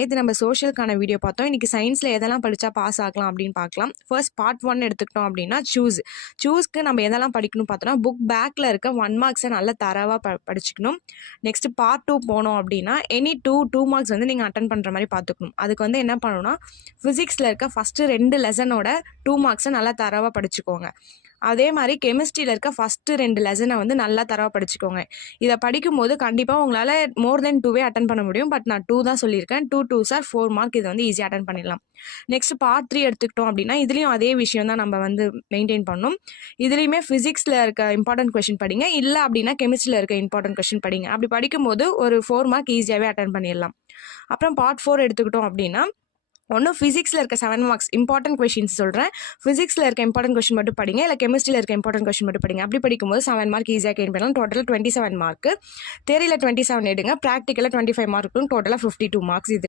நேற்று நம்ம சோஷியலுக்கான வீடியோ பார்த்தோம். இன்றைக்கி சயின்ஸில் எதெல்லாம் படித்தா பாஸ் ஆகலாம் அப்படின்னு பார்க்கலாம். ஃபர்ஸ்ட் பார்ட் 1 எடுத்துக்கிட்டோம் அப்படின்னா சூஸ்க்கு நம்ம எதெல்லாம் படிக்கணும் பார்த்தோன்னா புக் பேக்கில் இருக்க 1 மார்க்ஸை நல்லா தரவாக படிச்சுக்கணும். நெக்ஸ்ட்டு பார்ட் 2 போனோம் அப்படின்னா எனி 2 மார்க்ஸ் வந்து நீங்கள் அட்டன் பண்ணுற மாதிரி பார்த்துக்கணும். அதுக்கு வந்து என்ன பண்ணணும்னா ஃபிசிக்ஸில் இருக்க ஃபஸ்ட்டு 2 லெசனோட 2 மார்க்ஸை நல்லா தரவாக படிச்சுக்கோங்க. அதே மாதிரி கெமிஸ்ட்ரியில் இருக்க ஃபஸ்ட்டு 2 லெசனை வந்து நல்லா தரவாக படிச்சுக்கோங்க. இதை படிக்கும்போது கண்டிப்பாக உங்களால் மோர் தென் 2வே அட்டன் பண்ண முடியும். பட் நான் 2 தான் சொல்லியிருக்கேன். 2 2s are 4 மார்க். இதை வந்து ஈஸியாக அட்டன் பண்ணிடலாம். நெக்ஸ்ட் பார்ட் 3 எடுத்துக்கிட்டோம் அப்படின்னா இதுலேயும் அதே விஷயம் தான் நம்ம வந்து மெயின்டைன் பண்ணணும். இதுலேயுமே ஃபிசிக்ஸில் இருக்க இம்பார்ட்டன்ட் கொஷின் படிங்க, இல்லை அப்படின்னா கெமிஸ்ட்ரியில் இருக்க இம்பார்ட்டன்ட் கொஷின் படிங்க. அப்படி படிக்கும்போது ஒரு 4 மார்க் ஈஸியாகவே அட்டன் பண்ணிடலாம். அப்புறம் பார்ட் 4 எடுத்துக்கிட்டோம் அப்படின்னா ஒன்றும் ஃபிசிக்ஸில் இருக்க 7 மார்க்ஸ் இம்பார்ட்டன்ட் கொஷின்ஸ் சொல்கிறேன். ஃபிசிக்ஸில் இருக்க இம்பார்ட்டன்ட் கொஷின் மட்டும் படிங்க, இல்லை கெமிஸ்ட்ரியில் இருக்க இம்பார்ட்டன்ட் கொஷின் மட்டும் படிங்க. அப்படி படிக்கும்போது 7 மார்க் ஈஸியாக கெயின் பண்ணலாம். டோட்டலாக 27 மார்க்கு. தியரியில் 27 எடுங்க, ப்ராக்டிக்கலில் 25 மார்க்கும், டோட்டலாக 52 மார்க்ஸ். இது